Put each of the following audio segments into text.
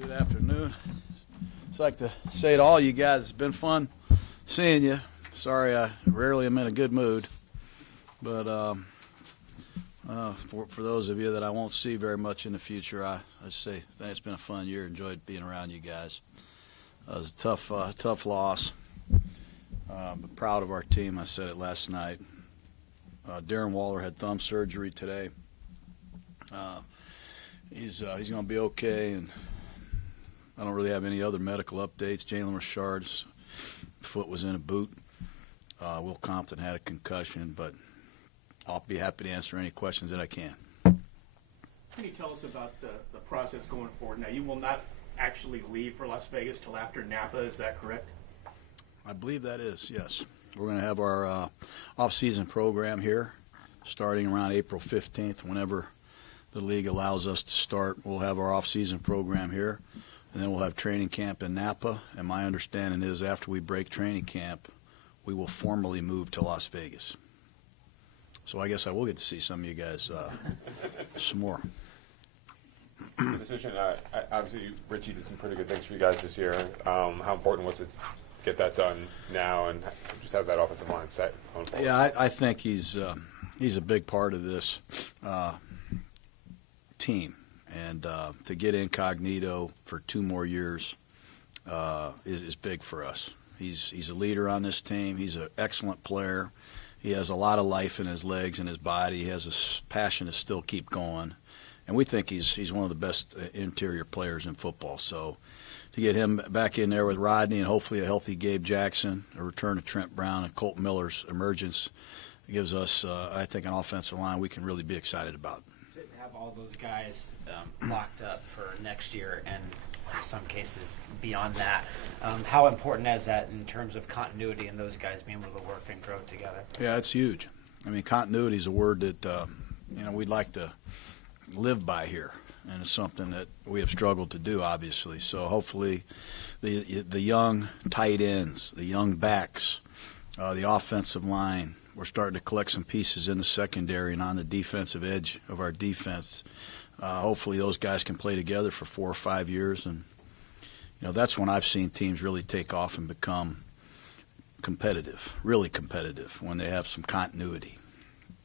Good afternoon. I'd like to say to all you guys, it's been fun seeing you. Sorry, I rarely am in a good mood, but for those of you that I won't see very much in the future, I say it's been a fun year. Enjoyed being around you guys. It was a tough loss, but proud of our team. I said it last night. Darren Waller had thumb surgery today. He's going to be okay, and I don't really have any other medical updates. Jalen Richard's foot was in a boot. Will Compton had a concussion, but I'll be happy to answer any questions that I can. Can you tell us about the process going forward? Now, you will not actually leave for Las Vegas till after Napa, is that correct? I believe that is, yes. We're going to have our off-season program here starting around April 15th. Whenever the league allows us to start, we'll have our off-season program here, and then we'll have training camp in Napa. And my understanding is after we break training camp, we will formally move to Las Vegas. So I guess I will get to see some of you guys some more. The decision, obviously, Richie did some pretty good things for you guys this year. How important was it to get that done now and just have that offensive line set going forward? Yeah, I think he's a big part of this team, and to get incognito for 2 more years is big for us. He's a leader on this team. He's an excellent player. He has a lot of life in his legs and his body. He has a passion to still keep going. And we think he's one of the best interior players in football. So to get him back in there with Rodney and hopefully a healthy Gabe Jackson, a return of Trent Brown and Colt Miller's emergence gives us, I think, an offensive line we can really be excited about. To have all those guys locked up for next year and in some cases beyond that, how important is that in terms of continuity and those guys being able to work and grow together? Yeah, it's huge. I mean, continuity is a word that we'd like to live by here, and it's something that we have struggled to do, obviously. So hopefully the young tight ends, the young backs, the offensive line, we're starting to collect some pieces in the secondary and on the defensive edge of our defense. Hopefully those guys can play together for 4 or 5 years, and that's when I've seen teams really take off and become competitive, really competitive, when they have some continuity.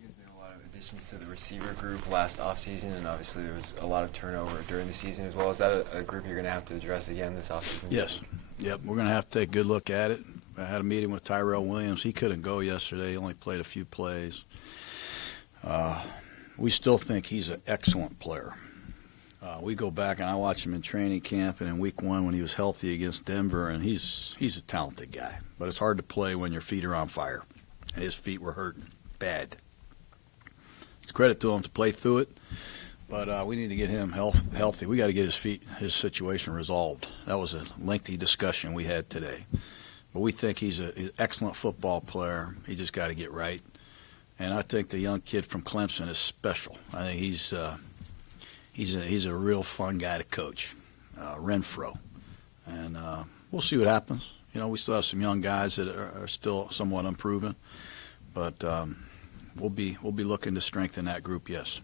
There's been a lot of additions to the receiver group last offseason, and obviously there was a lot of turnover during the season as well. Is that a group you're going to have to address again this offseason? Yes. Yep, we're going to have to take a good look at it. I had a meeting with Tyrell Williams. He couldn't go yesterday. He only played a few plays. We still think he's an excellent player. We go back, and I watched him in training camp and in week 1 when he was healthy against Denver, and he's a talented guy. But it's hard to play when your feet are on fire, and his feet were hurting bad. It's credit to him to play through it, but we need to get him healthy. We got to get his situation resolved. That was a lengthy discussion we had today. But we think he's an excellent football player. He just got to get right. And I think the young kid from Clemson is special. I think he's a real fun guy to coach, Renfro. And we'll see what happens. We still have some young guys that are still somewhat unproven, but we'll be looking to strengthen that group. Yes.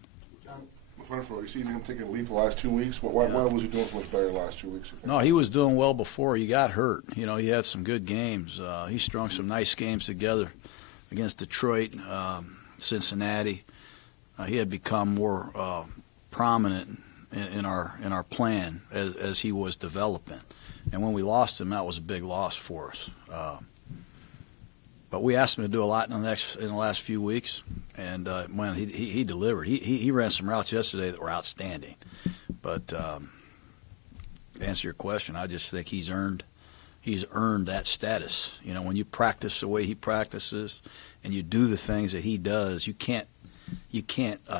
Renfro, you seen him taking a leap the last 2 weeks? Why was he doing so much better the last 2 weeks? No, he was doing well before he got hurt. He had some good games. He strung some nice games together against Detroit, Cincinnati. He had become more prominent in our plan as he was developing. And when we lost him, that was a big loss for us. But we asked him to do a lot in the last few weeks, and he delivered. He ran some routes yesterday that were outstanding. But to answer your question, I just think he's earned that status. When you practice the way he practices and you do the things that he does, you can't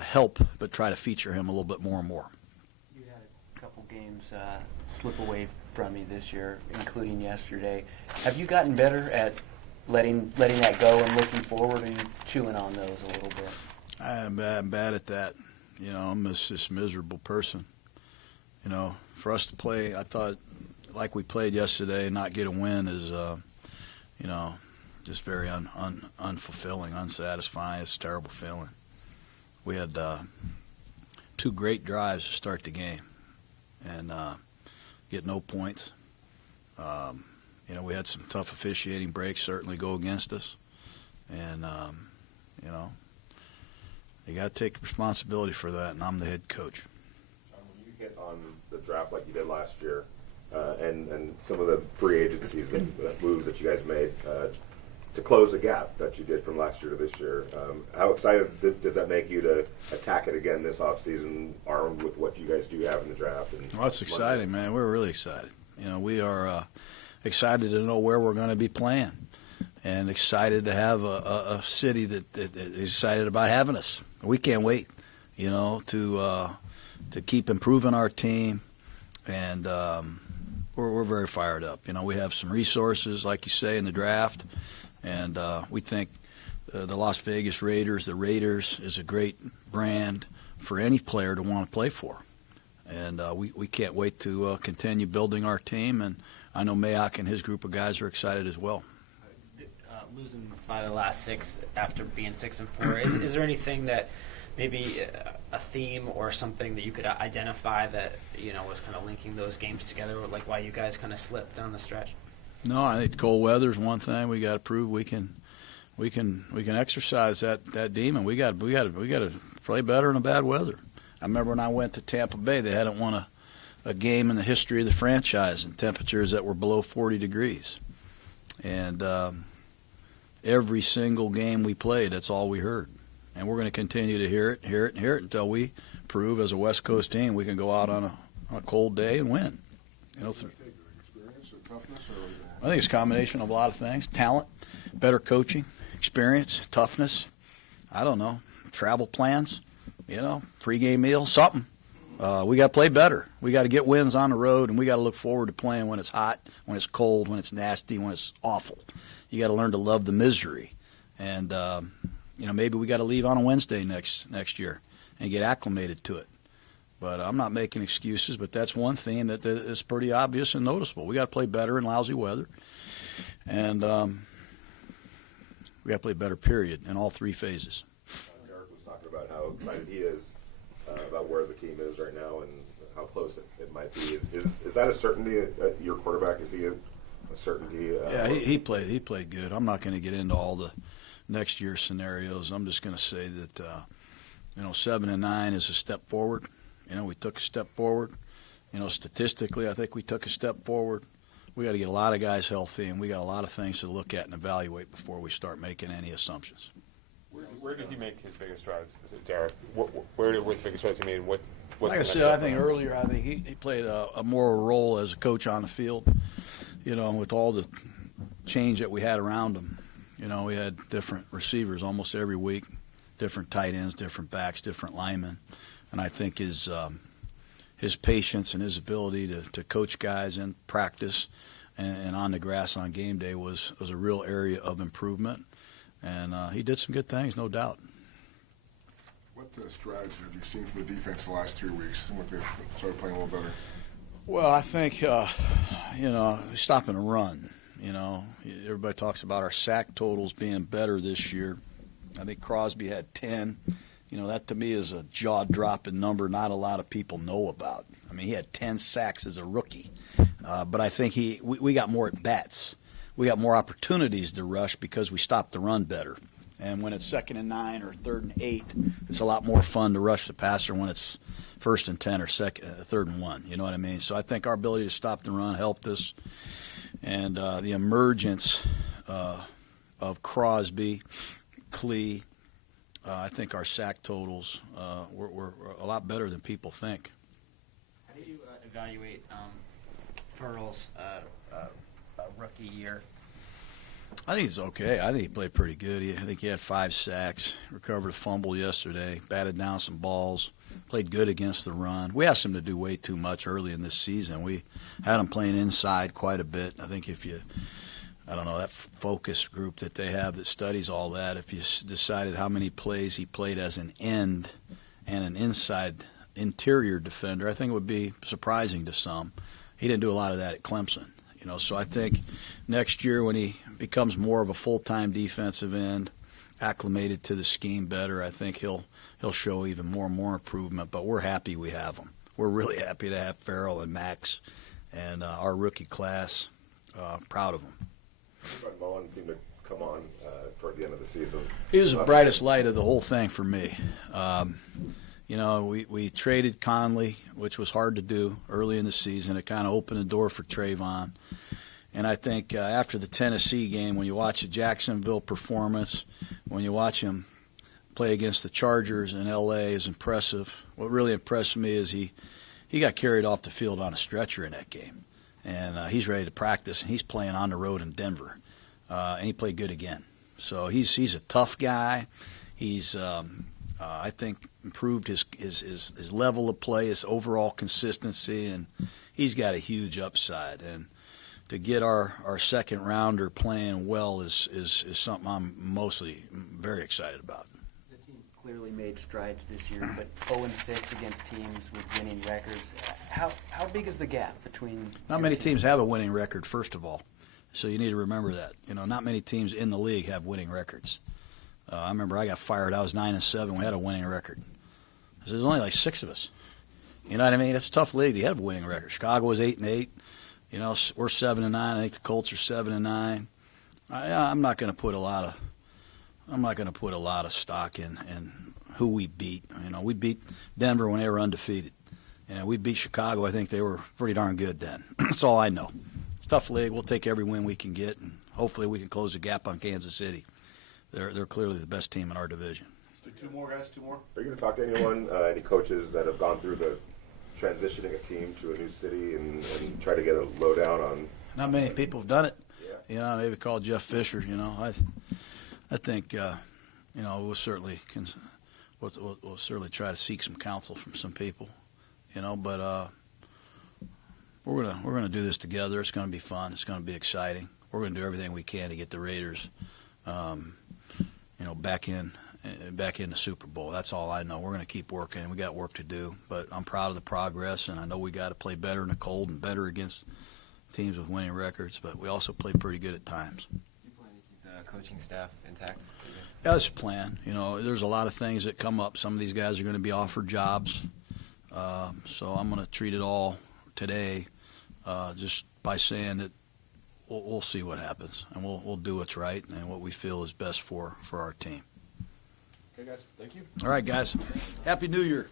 help but try to feature him a little bit more and more. You had a couple games slip away from you this year, including yesterday. Have you gotten better at letting that go and looking forward, and chewing on those a little bit? I'm bad at that. I'm just this miserable person. For us to play, I thought, like we played yesterday, not get a win is, just very unfulfilling, unsatisfying. It's a terrible feeling. We had 2 great drives to start the game, and get no points. You know, we had some tough officiating breaks certainly go against us. And, you know, you got to take responsibility for that, and I'm the head coach. When you hit on the draft like you did last year, and some of the free agencies and moves that you guys made to close the gap that you did from last year to this year, how excited does that make you to attack it again this offseason, armed with what you guys do have in the draft? Well, it's exciting, man. We're really excited. You know, we are excited to know where we're going to be playing, and excited to have a city that is excited about having us. We can't wait, you know, to keep improving our team, and we're very fired up. You know, we have some resources, like you say, in the draft, and we think the Las Vegas Raiders, the Raiders, is a great brand for any player to want to play for. And we can't wait to continue building our team, and I know Mayock and his group of guys are excited as well. Losing 5 of the last 6 after being 6-4, is there anything that maybe a theme or something that you could identify that, you know, was kind of linking those games together, or like why you guys kind of slipped down the stretch? No, I think cold weather's one thing. We got to prove we can exercise that demon. We got to play better in a bad weather. I remember when I went to Tampa Bay, they hadn't won a game in the history of the franchise in temperatures that were below 40 degrees. And every single game we played, that's all we heard. And we're going to continue to hear it until we prove as a West Coast team we can go out on a cold day and win. You know, Experience or toughness? I think it's a combination of a lot of things. Talent, better coaching, experience, toughness. I don't know. Travel plans. You know, pregame meal, something. We got to play better. We got to get wins on the road, and we got to look forward to playing when it's hot, when it's cold, when it's nasty, when it's awful. You got to learn to love the misery, and you know, maybe we got to leave on a Wednesday next year and get acclimated to it. But I'm not making excuses. But that's one theme that is pretty obvious and noticeable. We got to play better in lousy weather, and we got to play better. Period, in all 3 phases. Eric was talking about how excited he is about where the team is right now and how close it might be. Is that a certainty at your quarterback? Is he a certainty? Yeah, he played good. I'm not going to get into all the next year scenarios. I'm just going to say that you know, 7-9 is a step forward. You know, we took a step forward. You know, statistically, I think we took a step forward. We got to get a lot of guys healthy, and we got a lot of things to look at and evaluate before we start making any assumptions. Where did he make his biggest strides? Is it Derek? Where did the biggest strides he made? What's Like I the said, next I step think for him? earlier, I think he played a more role as a coach on the field. You know, with all the change that we had around him. You know, we had different receivers almost every week, different tight ends, different backs, different linemen, and I think his patience and his ability to coach guys in practice and on the grass on game day was a real area of improvement. And he did some good things, no doubt. What strides have you seen from the defense the last 3 weeks? What they started playing a little better? Well, I think, you know, stopping the run. You know, everybody talks about our sack totals being better this year. I think Crosby had 10. You know, that to me is a jaw-dropping number not a lot of people know about. I mean, he had 10 sacks as a rookie. But I think we got more at-bats. We got more opportunities to rush because we stopped the run better. And when it's 2nd and 9 or 3rd and 8, it's a lot more fun to rush the passer when it's 1st and 10 or 3rd and 1. You know what I mean? So I think our ability to stop the run helped us. And the emergence of Crosby, Klee, I think our sack totals were a lot better than people think. How do you evaluate Farrell's rookie year? I think he's okay. I think he played pretty good. I think he had 5 sacks, recovered a fumble yesterday, batted down some balls, played good against the run. We asked him to do way too much early in this season. We had him playing inside quite a bit. I think if you, I don't know, that focus group that they have that studies all that, if you decided how many plays he played as an end and an inside interior defender, I think it would be surprising to some. He didn't do a lot of that at Clemson. You know, so I think next year when he becomes more of a full-time defensive end, acclimated to the scheme better, I think he'll show even more and more improvement. But we're happy we have him. We're really happy to have Farrell and Max and our rookie class, proud of them. But Mullen seemed to come on toward the end of the season. He was the brightest light of the whole thing for me. We traded Conley, which was hard to do early in the season. It kind of opened the door for Trayvon. And I think after the Tennessee game, when you watch the Jacksonville performance, when you watch him play against the Chargers in L.A. is impressive. What really impressed me is he got carried off the field on a stretcher in that game. And he's ready to practice, and he's playing on the road in Denver. And he played good again. So he's a tough guy. He's I think improved his level of play, his overall consistency, and he's got a huge upside. And to get our second rounder playing well is something I'm mostly very excited about. The team clearly made strides this year, but 0-6 against teams with winning records. How big is the gap between? Not many teams have a winning record, first of all. So you need to remember that. Not many teams in the league have winning records. I remember I got fired. I was 9-7. We had a winning record. There's only like 6 of us. You know what I mean? It's a tough league. They have a winning record. Chicago was 8-8. We're 7-9. I think the Colts are 7-9. I'm not going to put a lot of stock in who we beat. We beat Denver when they were undefeated, and we beat Chicago. I think they were pretty darn good then. That's all I know. It's a tough league. We'll take every win we can get, and hopefully we can close the gap on Kansas City. They're clearly the best team in our division. Let's do 2 more, guys. 2 more. Are you going to talk to anyone, any coaches that have gone through the transitioning a team to a new city and try to get a lowdown on? Not many people have done it. Yeah. Maybe call Jeff Fisher. I think we'll certainly we'll certainly try to seek some counsel from some people. But we're gonna do this together. It's gonna be fun. It's gonna be exciting. We're gonna do everything we can to get the Raiders, back in the Super Bowl. That's all I know. We're going to keep working. We got work to do, but I'm proud of the progress, and I know we got to play better in the cold and better against teams with winning records, but we also play pretty good at times. Do you plan to keep the coaching staff intact? Yeah, that's the plan. There's a lot of things that come up. Some of these guys are going to be offered jobs, so I'm going to treat it all today just by saying that we'll see what happens, and we'll do what's right and what we feel is best for our team. Okay, guys. Thank you. All right, guys. Happy New Year.